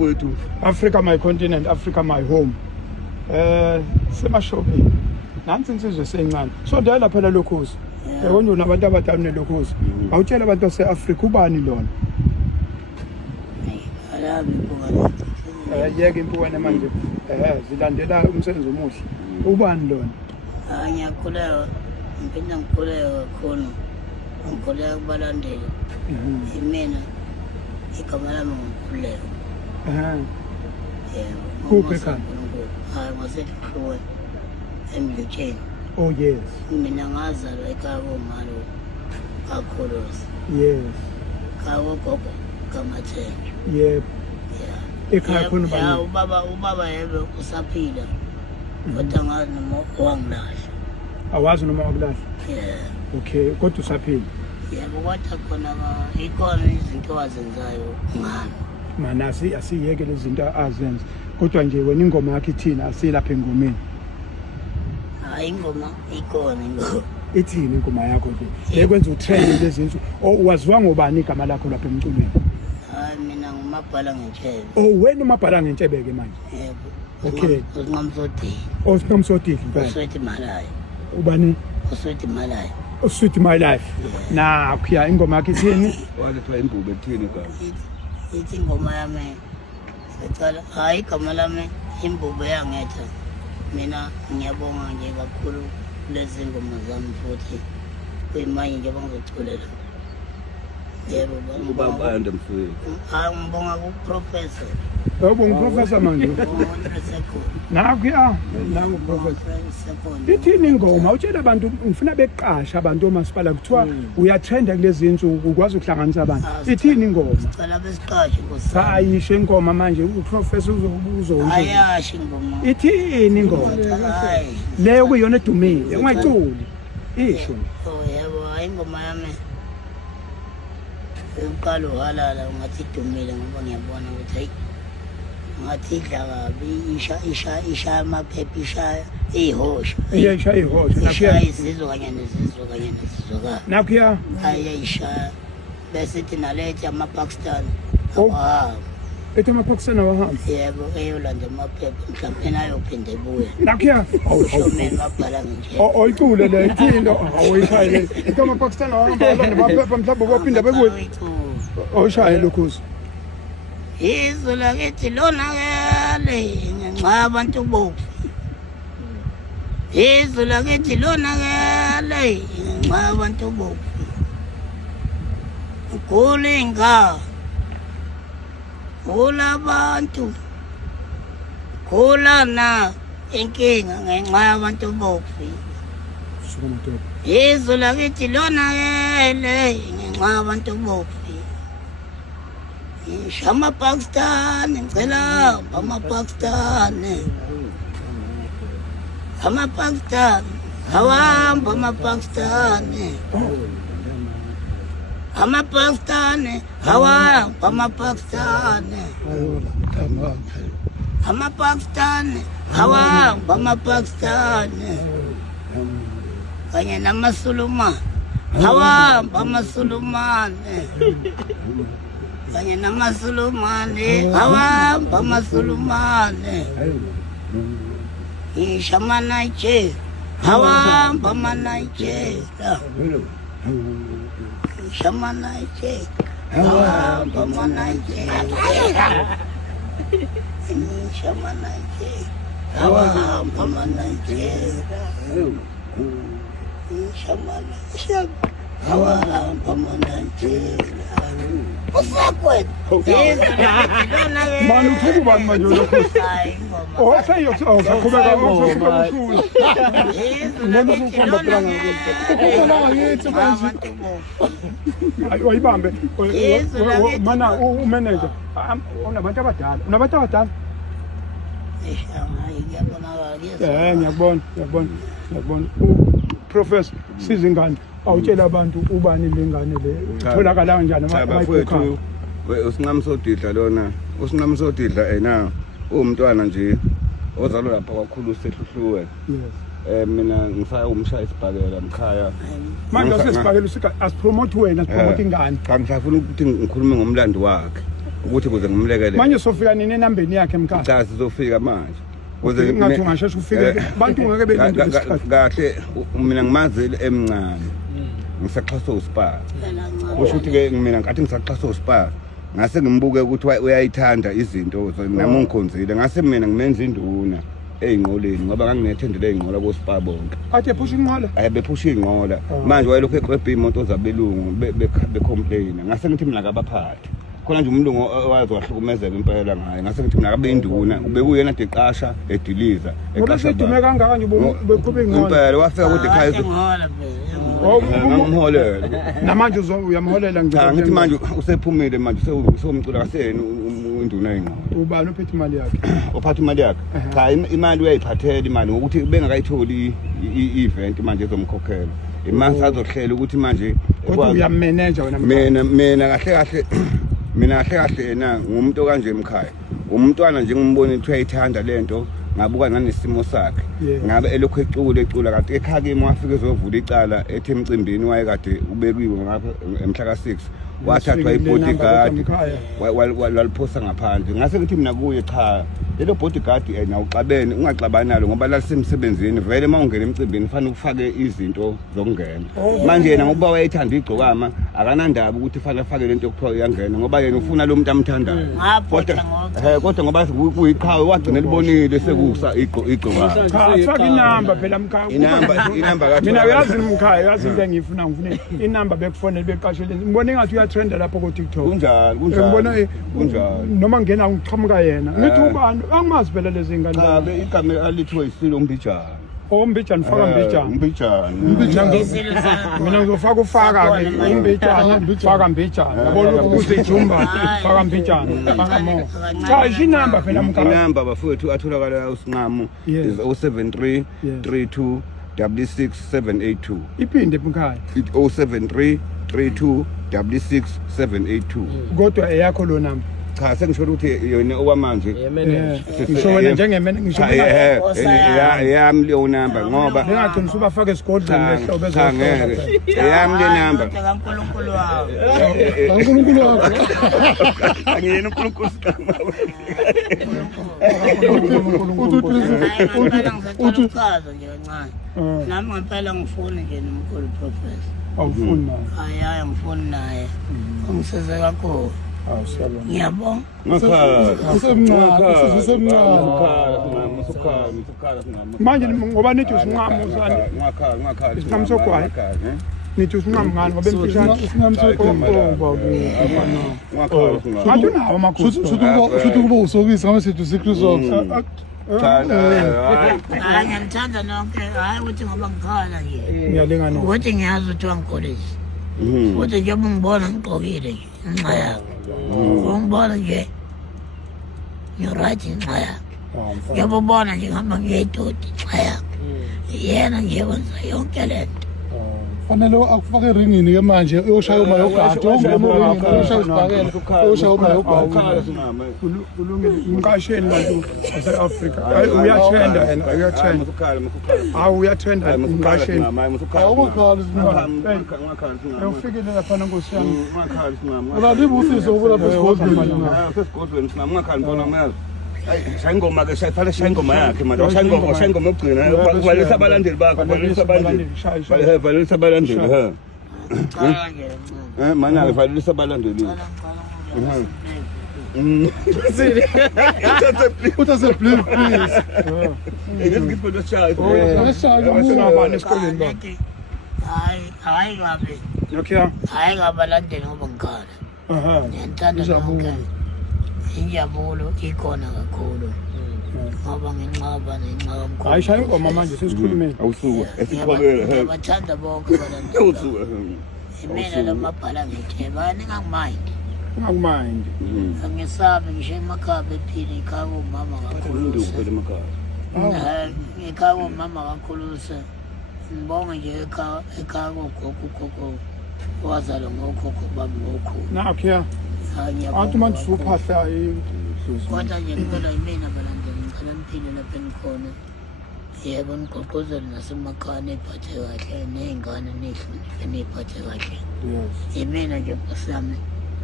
bafowethu. Africa my continent, Africa my home. Semashopini. Nansi insizwe sencane. So ndela phela lokhozi. Yabona unabantu abadala nelokhozi. Awutshela abantu base-Africa ubani lona? Alabi buka. Yeke impukane manje. Zilandela umsebenzi omuhle. Ubani lona? Ngiyakhuleka. Ngiphinda ngikhuleka kakhulu. Ngikhuleka kubalandeli. Mina igama lami ngikhuleka. Kuphi ekhaya? Hayi ngasekhruwe emlutsheni. Oh yes. Mina ngazalwa ekhaya komalo kakhulusi. Yes. Kawo gogo kamathenga. Yep. Ekhaya khona ubaba yebe usaphila. Kodwa ngazi noma wangilahla. Awazi noma wakulahla? Okay, kodwa usaphila. Yebo kodwa khona ikhona izinto azenzayo ngani. Mana asiyeke lezi zinto azenza. Kodwa nje wena ingoma yakhe ithina asilapha engomeni. Hayi ingoma ikhona ingoma. Ithini ingoma yakho nje? Ekwenza utrend lezi zinto. Waziwa ngobani igama lakho lapha emculweni? Hayi mina ngumabhala ngentshebe. Oh wena umabhala ngentshebe ke manje. Yebo. Okay. Usinqamsodile. Usinqamsodile impela. Uswethi malayo. Ubani? Uswethi malayo. Sweet my life. Na kuya ingoma yakhe ithini? Waletha imbube ethini igama? Ithi ingoma yami. Secala hayi igama lami imbube yangetha. Mina ngiyabonga nje kakhulu lezi ngoma zami futhi kuyimanje nje bangizoculela. Yebo ubaba ande mfowethu. Hayi ngibonga ku professor. Yebo ngiprofessor manje. Nakuya nangu professor. Ithini ingoma utshela abantu ngifuna beqasha abantu omasipala kuthiwa uyatrenda kulezi insuku ukwazi ukuhlanganisa abantu. Ithini ingoma? Cala besiqashe Nkosi. Ayisho ingoma manje uprofessor uzowusho. Ayashi ingoma. Ithini ingoma? Hayi. Leyo kuyona edumile ungayiculi. Isho. Oh yebo hayi ingoma yami. Uqala uhalala ungathi idumile ngoba ngiyabona ukuthi hayi ngathi idla kabi isha amaphepha isha ihosha. Isha ihosha nakuya isizwe kanye nesizwe kanye nesizwe nakuya ayisha bese tinalethi amaPakistan. Ethi amaPakistan awahamba. Yebo eyolanda amaphepha mhlawumbe ayophinde ebuye. Nakuya Awushomeni babhala nje. Oyicule le ithini awuyishayile. Ethi amaPakistan awahamba alanda amaphepha mhlawumbe bophinde bebuye. Oyishaye lokhuzi. Izwe lakithi lonakele ngenxa abantu bofu. Izwe lakithi lonakele ngenxa abantu bofu. Kulinga kulabantu kulana inkinga ngenxa yabantu bofu. Izwe lakithi lonakele ngenxa yabantu bofu. Shama Pakistan, ngicela amaPakistan. AmaPakistan, awamba amaPakistan. AmaPakistan, awamba amaPakistan. AmaPakistan, awamba amaPakistan. Kanye namaSulumane, awamba amaSulumane. Kanye namaSulumane, awamba amaSulumane. Ishama Nigeria, awamba amaNigeria. Ishama Nigeria, awamba amaNigeria. Ishama Nigeria, awamba amaNigeria. Ishama Nigeria, awamba amaNigeria. Manu tuku bani manje lokhuzi. Osayo sakhubeka ngokusuka ushulu. Noma ukhomba planga ngeke. Ukukhona ngayithi manje. Ayibambe. Mana umanager. Unabantu abadala. Unabantu abadala. Ngiyabona. Professor Sizingane awutshela abantu ubani lengane le utholakala kanjani bafowethu usinqamsodidla lona usinqamsodidla ena umntwana nje ozalwa lapha kwakhulu sehluhluwe. Mina ngisaya umshaya isibhakela mkhaya manje sesibhakela usika asipromote wena asipromote ingane ngifuna ukuthi ngikhulume ngomlando wakhe ukuthi kuze ngimlekele manje sofika nini enambeni yakhe mkhaya cha sizofika manje ngathi ungasheshe ufike abantu ngeke belinde isikhathi kahle mina ngimazile emncane ngisaxhaswa uSpa kusho ukuthi ke mina ngathi ngisaxhaswa uSpa ngase ngimbuke ukuthi uyayithanda izinto nami ungikhonzile ngase mina ngimenza induna eyinqoleni ngoba nganginethendele eyinqola koSpa bonke athe phusha inqola ayebephusha inqola manje wayelokhu eqwebha imoto zabelungu becomplain ngase ngithi mina kabaphathi khona nje umlungu owazi wahlukumezeka impela ngaye ngase ngithi mina kabe induna ubekuyena deqasha ediliza eqasha dume kangaka nje bekhuphe inqola impela wafika kude ekhaya ngimholela namanje uyamholela cha ngithi manje usephumile manje usomcula kaseni induna eyinqola ubani uphethe imali yakhe uphatha imali yakhe cha imali uyayiphathela imali ngokuthi bengakayitholi i-event manje ezomkhokhela imali sazohlela ukuthi manje kodwa uyamanager wena mina kahle kahle yena ngumuntu kanje emkhaya umntwana nje ngimbona ukuthi uyayithanda lento ngabuka nanesimo sakhe ngabe elokhu ecula kade ekhaya kimi wafika ezovula icala ethi emcimbini wayekade ubekiwe ngapha emhla ka6 wathathwa ibodyguard waliphosa ngaphandle ngase ngithi mina kuye cha lelo bodyguard yena uxabene ungaxabani nalo ngoba lalisemsebenzini vele mawungena emcimbini fanele ufake izinto zokungena manje yena ngoba wayethanda igcokama akanandaba ukuthi fanele afake lento yokuthiwa uyangena ngoba yena ufuna lo muntu amthandayo kodwa ngoba kuyiqhawe wagcina libonile sekusa igcokama faka inamba phela mkhaya inamba kathi mina uyazi mkhaya uyazi into engifuna inamba bekufonela beqashele ngibone ngathi uyatrenda lapho ku TikTok kunjani ngibona noma ngena ngiqhamuka yena ngithi ubani angimazi phela lezi ngane cha igama alithiwe isilo umbijana Mbijana faka Mbijana mina ngizofaka ufaka ke Mbijana faka Mbijana yabona ukuthi ijumba faka Mbijana faka mo cha inamba phela mkhaya inamba bafowethu atholakala usinqamu is 073 32 66782 iphinde mkhaya 073 32 66782 kodwa eyakho lo namba cha sengisho ukuthi yona okwamanje ngisho wena njengemene ngisho yami leyo number ngoba ngingaqinisa ubafaka esigodlweni lehlo bezofaka yami le number kaNkulunkulu wabo kaNkulunkulu wakho angiyena uNkulunkulu uthi uchaza nje kancane nami ngempela ngifuna nje nomkhulu professor awufuni naye hayi ngifuni naye ungisize kakhulu ngiyabonga manje ngoba nithi usinqamo usani isinqamo sogwayi nithi usinqamo ngani ngoba emfishane isinqamo sogwayi ngathi unawo amakhosi shuthi kuba usokisi ngama sithi usikrisos hayi ngiyamthanda nonke hayi ukuthi ngoba ngikhala nje ngiyalingana ukuthi ngiyazi ukuthi wangikholisa ukuthi njengoba ngibona ngigqokile nje inxa yakho ungibona nje ngirayithi inxa yakho njengoba ubona nje ngihamba ngiyedodi inxa yakho yena nje wenza yonke le nto fanele akufake eringini ke manje uyoshaya uma yogadi uyoshaya isibhakela uyoshaya uma yogadi kulungile umqasheni bantu base-Afrika uyathenda yena uyathenda hawu uyathenda umqasheni awukakhala ufikile laphana nkosi yami ulalibusiso ubulapha esigodlweni singamungakhali mbona umayazi shayingoma ke shayifale shayingoma yakhe manje shayingoma yokugcina ubalisa abalandeli bakho balisa abalandeli balisa abalandeli mana ke balisa abalandeli utase please ngizipho shaya abanye esikoleni ba hayi ngabe okay hayi ngabalandeli ngoba ngikhala ngiyantanda nonke injabulo ikhona kakhulu ngoba nginqaba nenqaba hayi shaya ingoma manje sesikhulumeni awusuka esiqhobela bathanda bonke abalandeli awusuka mina lamabhala ngithe bani ngangimind ungakumandi angisabe ngisho emakhaya bephila ikhaya umama kakhulu ekhaya umama kakhulu ngibonge nje ekhaya kogogo wazalwa ngokhokho bami ngokhulu nakho athi manje usuphahla kodwa nje ngicela yimina abalandeli ngicela niphile lapha enikhona yebo nigqugquzele nasemakhaya niphathe kahle ney'ngane nihloniphe niy'phathe kahle yimina nje Nkosi yami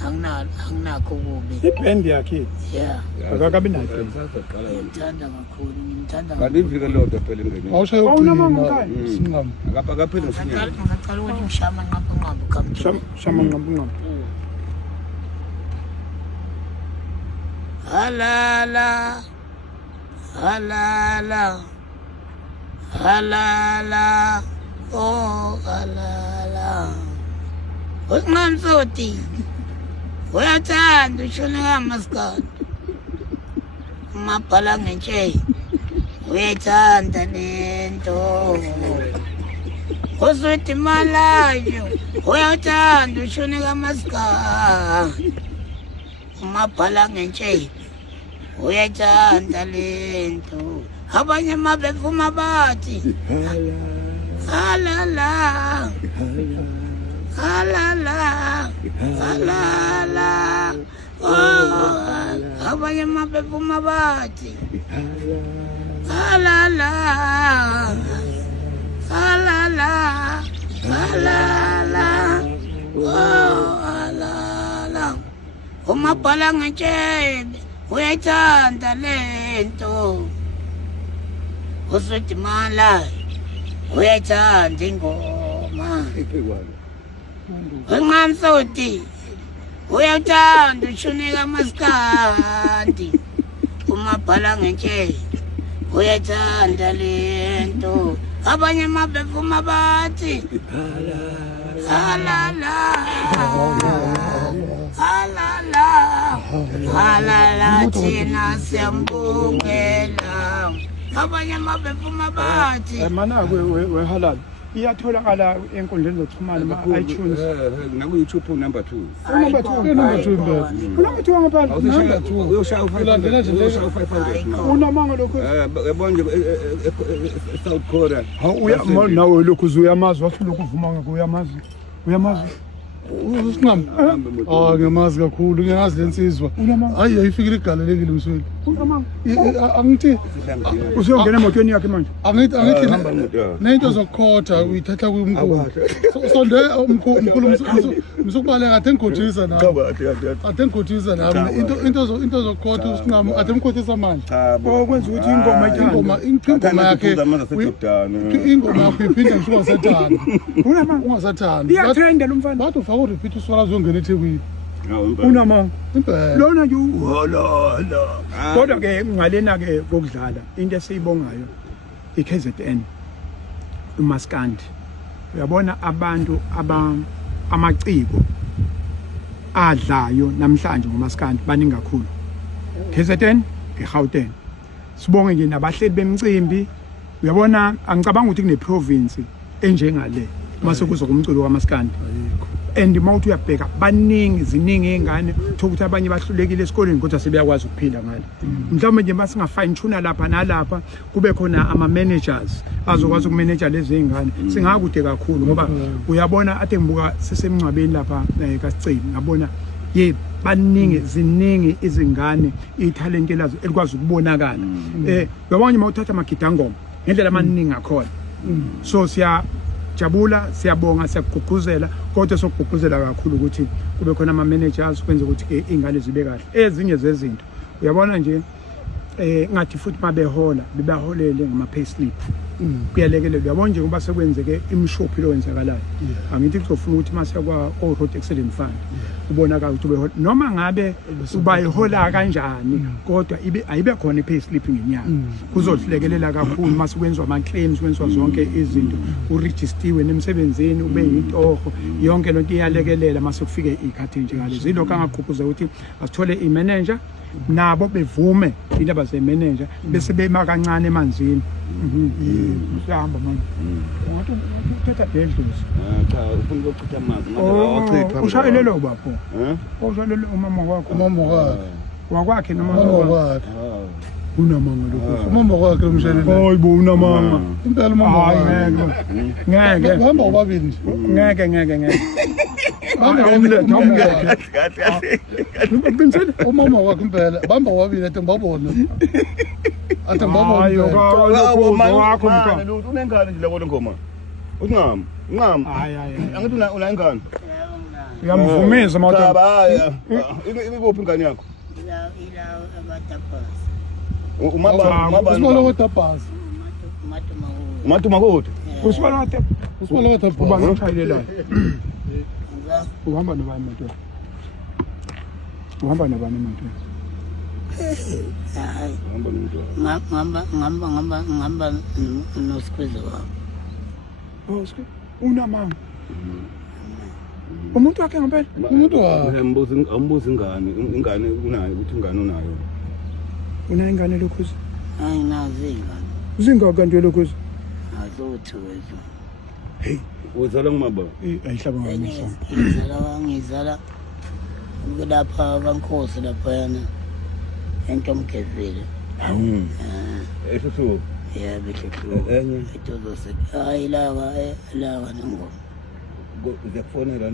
anginakho kubi. ibhendi yakhe Yeah, akakabi nayo Sasaqala yona. ngimthanda kakhulu, ngimthanda Kanti ivike lodwa phela engene. Awushaye Awunamanga ucingo ekhaya? singam. Akaphela ngesinyama. ngicela ukuthi ngishama nqaphu kamthulu. shama nqampu Halala, halala, halala, oh halala. Usingamsoti, uyathanda ushone ngamaskandi. Umabhala ngentshe, uyathanda lento. Usuthi malayo, uyathanda ushone ngamaskandi. Umabhala ngentshe, uyathanda lento. Abanye mabevuma bathi halala halala halala oh abanye mabevuma bathi halala halala halala oh halala umabhala ngentshe uyathanda lento. Usuthi mala uyathanda ingoma. Ungamsoti uyathanda ushunika maskandi. Umabhala ngentshe uyathanda lento. Abanye mabevuma bathi halala halala halala thina siyambungela. Abanye mabevuma bathi mana we halal iyatholakala enkundleni zokuxhumana ma-iTunes Naku YouTube number 2. number 2 number 2 ngaphandle Uyoshaya u-500. unamanga lokho Yabona nje South Korea. nawe lokhu uzuyamazi wathi lokhu uvuma ngakho uyamazi Singam. Ngiyamazi kakhulu ngiyazi lensizwa. Hayi ayifikile igalelekile msweli. unamanga Angithi usuyongena emotweni yakhe manje angithi nento zokukhotha uyithatha kumkhulu. Sonde umkhulu msukubaleka athe ngikhothisa nawe. Athe ngikhothisa nawe. Into zokukhotha usingam athe ngikhothisa manje. okwenza ukuthi ingoma Ingoma yakhe ingoma yakhe iphinde ngisungasathanda. unamanga Ungasathanda. iyatrenda lo mfana Bathi ufaka urepeat uswala zongena eThekwini. unamanga Impela. lona nje uhololo kodwa ke ngalena ke kokudlala into esiyibongayo iKZN uMaskandi uyabona abantu amaciko adlayo namhlanje ngoMaskandi baningi kakhulu KZN eGauteng sibonge nje nabahleli bemicimbi uyabona angicabanga ukuthi kune province enjengale mase kuzo kumculo kaMaskandi and mawuthi uyabheka ziningi ingane uthola ukuthi abanye bahlulekile esikoleni kodwa sebeyakwazi ukuphila ngale mhlawumbe nje mase ngafine tuna lapha nalapha kube khona ama managers azokwazi ukumanager lezi ingane singakude kakhulu ngoba uyabona ade ngibuka sesemncwabeni lapha kaSicini ngabona ziningi izingane italent lazo elikwazi ukubonakala uyabona mawuthatha amagidangoma ngendlela amaningi akhona so jabula siyabonga siyagqugquzela kodwa sokugqugquzela kakhulu ukuthi kube khona ama managers kwenza ukuthi ingane zibe kahle ezinye zezinto uyabona nje ngathi futhi mabehola bebaholele ngama payslip kuyalekelela uyabona nje ngoba sekwenzeke imshophi lo wenzakalayo angithi kuzofuna ukuthi mase kwa road accident fund ubonaka ukuthi behola noma ngabe ubayihola kanjani kodwa ayibe khona ipayslip ngenyanga kuzodlekelela kakhulu mase kwenzwa ama claims kwenzwa zonke izinto uregistiwe nemsebenzini ube yintoho yonke lonto iyalekelela mase kufike ikhathi njengale zilokho angaqhubhuza ukuthi asithole imanager nabo bevume indaba zemanager bese bema kancane emanzini usihamba manje ngathi uthatha bedlozi Cha ufuna ukuchitha amanzi ngabe ushayelelo bapho ushayelelo umama wakho wakwakhe noma wakhe unamanga lokho umama wakhe lomshayelelo hayibo unamanga impela umama wakhe ngeke bahamba ubabili ngeke umama wakhe impela bahamba ubabili ade ngibabona ayo wakho unengane nje labo ngoma uthi ngam hayi angithi una ingane uyamvumeza mawuthi ikuphi ingane yakho ila abatapasi usibalo watapasi umatuma kude usibala wathi usibalo watapasi uba ngishayelelayo uhamba nobani emotweni uhamba nobani emotweni hayi ngihamba nosikwizi wami unamanga umuntu wakhe ngempela umuntu wakhe ambuza ingane unayo ukuthi ingane unayo unayo ingane lokhuzi anginazo iy'ngane zingaki kanti lokhuzi azothu wethu hey uzala ngumaba ayihlaba ngamisa ngizala lapha kaNkosi laphayana entomgezile esho yebo enye etozose hayi lawa nengoma uyakufonela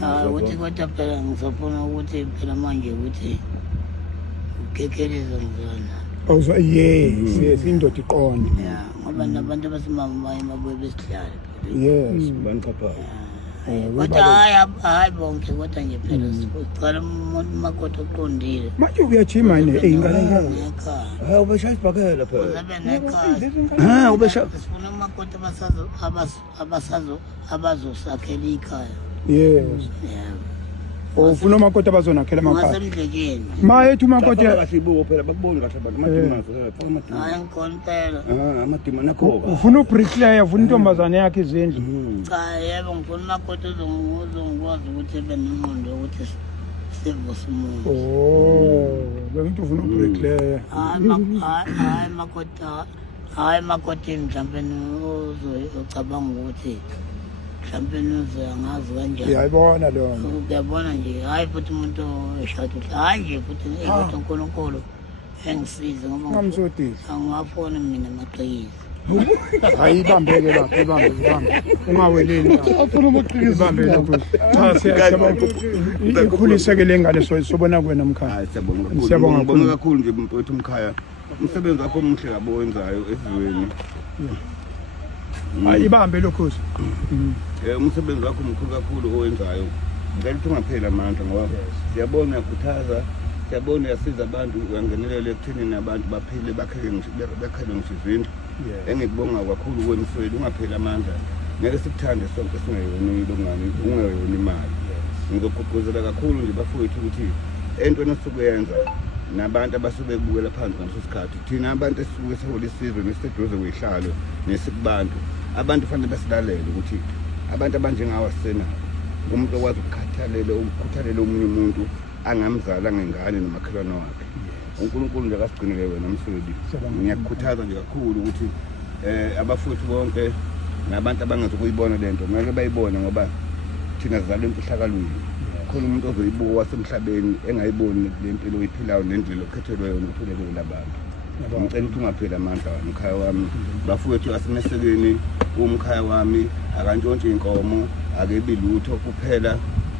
hayi ukuthi kodwa phela ngisafuna ukuthi phela manje ukuthi ukekeleze ngizona awuzwa yes indoda iqonde ya ngoba nabantu basemamaye mabuye besidlale yes banqapha kodwa hayi bonke kodwa nje phela siqala umakoti oqondile manje uyajima ingane ekhaya ubeshaya isibhakela phela uzabe nekhaya ubeshaya sifuna umakoti abazosakhela ikhaya yes yebo ufuna umakoti abazonakhela amakhaya ngasemdlekeni mayethi umakoti kasibuko phela bakubona kahle abantu madimazo hayi ngikhona phela amadima nakho ufuna ubricklayer ufuna intombazane yakhe izindlu cha yebo ngifuna umakoti uzongikwazi ukuthi ebe nengqondo yokuthi sivuse umuntu bengithi ufuna ubricklayer hayi makoti mhlawumbe uzocabanga ukuthi mhlawumbe uzoyangazi kanjani uyayibona leyo uyabona nje hayi futhi umuntu eshada hayi nje futhi kodwa uNkulunkulu engisize ngoba ngamsodisi angafona mina maqhizi hayi ibambeke lapha ibambe ungaweleli afuna amaqhizi ibambe lokho cha siyabonga ikhuliseke lengane sobona kuwena mkhaya siyabonga kakhulu nje mfowethu umkhaya umsebenzi wakho omuhle kabi owenzayo esizweni ibambe lokho umsebenzi wakho mkhulu kakhulu owenzayo ngicela ukuthi ungapheli amandla ngoba siyabona uyakhuthaza siyabona uyasiza abantu uyangenelela ekuthenini abantu baphile bakhele ngisho izindlu engikubonga kakhulu kwemsweli ungapheli amandla ngeke sikuthande sonke singayonile ungayona imali ngizogqugquzela kakhulu nje bafowethu ukuthi entweni esukuyenza nabantu abasuke kubukela phansi ngaleso sikhathi thina abantu esisuke sehola isizwe nesiseduze kweyihlalo nesikubantu abantu fanele basilalele ukuthi abantu abanjengawa sena umuntu okwazi ukukhuthalela omunye umuntu angamzala ngengane nomakhelwane wakhe uNkulunkulu nje akasigcinele wena Msweli ngiyakukhuthaza nje kakhulu ukuthi abafowethu bonke nabantu abangazukuyibona lento ngeke bayibone ngoba thina sizalwe emfihlakalweni khona umuntu ozoyibuka wasemhlabeni engayiboni le mpilo oyiphilayo nendlela okhethelwe yona ukuthulelela abantu ngicela ukuthi ungapheli amandla umkhaya wami bafowethu asemesekeni umkhaya wami akantshontshe inkomo akebi lutho kuphela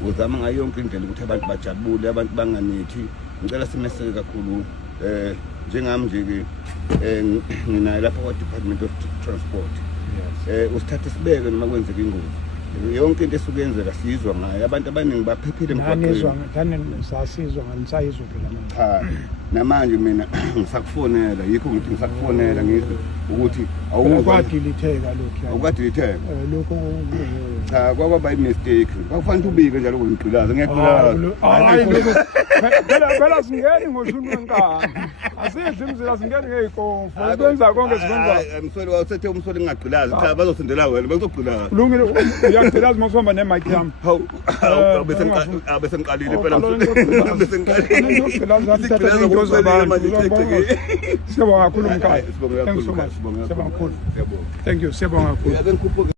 uzama ngayo yonke indlela ukuthi abantu bajabule abantu banganithi ngicela simeseke kakhulu njengami nje ke nginayo lapha kwa Department of Transport usithathe sibeke noma kwenzeka ingozi yonke into esukuyenzeka sizwa ngayo abantu abaningi baphephile emgwaqweni sasizwa nganisayizwa phela cha namanje mina ngisakufonela yikho ngithi ngisakufonela ngizwe ukuthi awukwadilitheka lokho awukwadilitheka lokho cha kwaba mistake kwakufanele ubike njalo ngigqilaza ngiyagqilaza hayi lokho phela singeni ngoshuni wenkani asidli imizila singeni ngeyikofu kwenza konke sikwenza Msweli wawusethe umsweli ngingagqilaza cha bazosindela wena bazogqilaza kulungile uyagqilaza mawuhamba nemic yami hawu bese ngiqalile phela bese ngiqalile siyabonga kakhulu mkhaya thank you so much siyabonga kakhulu thank you siyabonga kakhulu